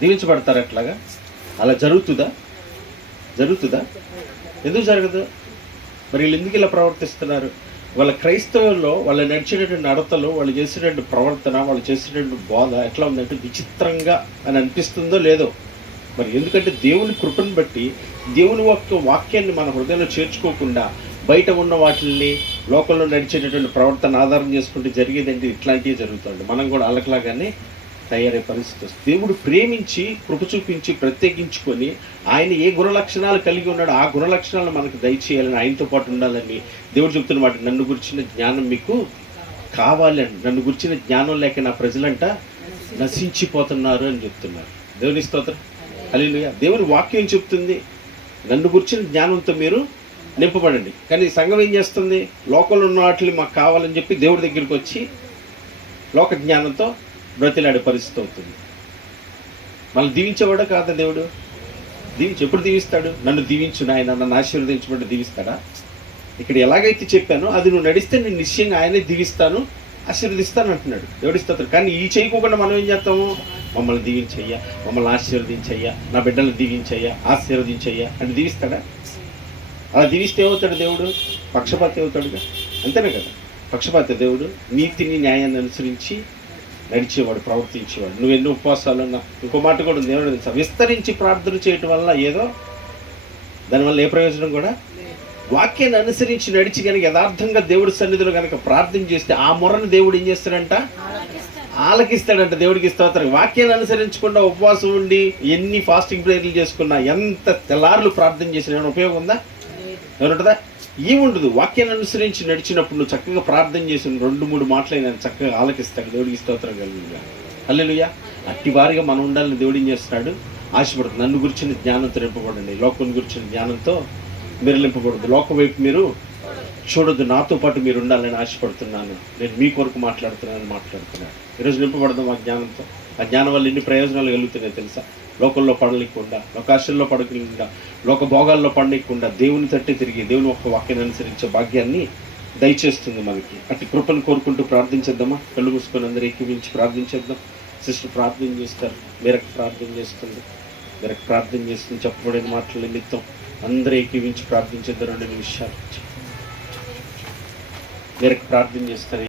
దీవించబడతారు అట్లాగా? అలా జరుగుతుందా? ఎందుకు జరగదు? మరి వీళ్ళు ఎందుకు ఇలా ప్రవర్తిస్తున్నారు? వాళ్ళ క్రైస్తవుల్లో వాళ్ళు నడిచేటటువంటి నడతలు, వాళ్ళు చేసేటువంటి ప్రవర్తన, వాళ్ళు చేసేటటువంటి బోధ ఎట్లా ఉందంటే విచిత్రంగా అని అనిపిస్తుందో లేదో మరి. ఎందుకంటే దేవుని కృపను బట్టి దేవుని వాక్యాన్ని మన హృదయంలో చేర్చుకోకుండా బయట ఉన్న వాటిని, లోకంలో నడిచేటటువంటి ప్రవర్తన ఆధారం చేసుకుంటే జరిగేదంటే ఇట్లాంటివి జరుగుతుంది. మనం కూడా అలకలాగానే తయారయ్యే పరిస్థితి వస్తుంది. దేవుడు ప్రేమించి కృప చూపించి ప్రత్యేకించుకొని ఆయన ఏ గుణలక్షణాలు కలిగి ఉన్నాడో ఆ గుణలక్షణాలు మనకు దయచేయాలని, ఆయనతో పాటు ఉండాలని దేవుడు చెప్తున్న మాట. నన్ను గురించిన జ్ఞానం మీకు కావాలని, నన్ను గురించిన జ్ఞానం లేక నా ప్రజలంట నశించిపోతున్నారు అని చెప్తున్నారు. దేవుని స్తోత్రం, హల్లెలూయా. దేవుని వాక్యం చెప్తుంది నన్ను గురించిన జ్ఞానంతో మీరు నింపబడండి. కానీ సంఘం ఏం చేస్తుంది? లోకంలో ఉన్న వాటిని మాకు కావాలని చెప్పి దేవుడి దగ్గరికి వచ్చి లోక జ్ఞానంతో బ్రతిలాడే పరిస్థితి అవుతుంది. మళ్ళీ దీవించేవాడా కాదా దేవుడు? ఎప్పుడు దీవిస్తాడు? నన్ను దీవించు నాయన, నన్ను ఆశీర్వదించబడి దీవిస్తాడా? ఇక్కడ ఎలాగైతే చెప్పానో అది నువ్వు నడిస్తే నేను నిశ్చయంగా ఆయనే దీవిస్తాను, ఆశీర్వదిస్తాను అంటున్నాడు. దేవుడి స్తోత్రం. కానీ ఈ చేయకోకుండా మనం ఏం చేస్తాము? మమ్మల్ని దీవించయ్యా, మమ్మల్ని ఆశీర్వదించయ్యా, నా బిడ్డలు దీవించయ్యా, ఆశీర్వదించయ్యా అని దీవిస్తాడా? అలా దీవిస్తే ఏమవుతాడు దేవుడు? పక్షపాతి అవుతాడుగా. అంతేనే కదా, పక్షపాతి దేవుడు. నీతిని న్యాయాన్ని అనుసరించి నడిచేవాడు, ప్రవర్తించేవాడు. నువ్వు ఎన్నో ఉపవాసాలున్నా, ఇంకో మాట కూడా ఉంది, దేవుడు తెలుసా? విస్తరించి ప్రార్థన చేయటం వల్ల ఏదో దానివల్ల ఏ ప్రయోజనం కూడా. వాక్యాన్ని అనుసరించి నడిచి కనుక యథార్థంగా దేవుడి సన్నిధిలో కనుక ప్రార్థన చేస్తే ఆ మొరను దేవుడు ఏం చేస్తాడంట? ఆలకిస్తాడంట. దేవుడికి స్తోత్రం. వాక్యాన్ని అనుసరించకుండా ఉపవాసం ఉండి ఎన్ని ఫాస్టింగ్ ప్రేయర్లు చేసుకున్నా, ఎంత తెల్లారులు ప్రార్థన చేసినా ఏమైనా ఉపయోగం ఉందా? ఏమంటుందా? ఏముండదు. వాక్యాన్ని అనుసరించి నడిచినప్పుడు నువ్వు చక్కగా ప్రార్థన చేసిన 2-3 మాటలైనా చక్కగా ఆలకిస్తాడు. దేవుడికి స్తోత్రం కలుగుగా. హల్లెలూయా. అట్టి వారిగా మనం ఉండాలని దేవుడు ఏం చేస్తున్నాడు? ఆశపడుతుంది. నన్ను గురించిన జ్ఞానంతో నింపబడండి, లోకం గురించిన జ్ఞానంతో మీరు నింపబడదు, లోకం వైపు మీరు చూడొద్దు, నాతో పాటు మీరు ఉండాలని ఆశపడుతున్నాను, నేను మీ కొరకు మాట్లాడుతున్నాను. ఈరోజు నింపబడదాం ఆ జ్ఞానంతో. ఆ జ్ఞానం వల్ల ఎన్ని ప్రయోజనాలు కలుగుతున్నాయో తెలుసా? లోకంలో పడలేకుండా, లోకాశల్లో పడకుండా, లోక భోగాల్లో పడలేకుండా దేవుని తట్టి తిరిగి దేవుని ఒక్క వాక్యాన్ని అనుసరించే భాగ్యాన్ని దయచేస్తుంది మనకి. అట్టి కృపను కోరుకుంటూ ప్రార్థించేద్దామా? కళ్ళు మూసుకొని అందరూ ఏకీవించి ప్రార్థించేద్దాం. సిస్టర్ ప్రార్థన చేస్తారు, మీరకు ప్రార్థన చేస్తుంది, చెప్పబడిన మాటల నిమిత్తం అందరూ ఏకీవించి ప్రార్థించేద్దాం. 2 నిమిషాలు మీరకు ప్రార్థన చేస్తారు.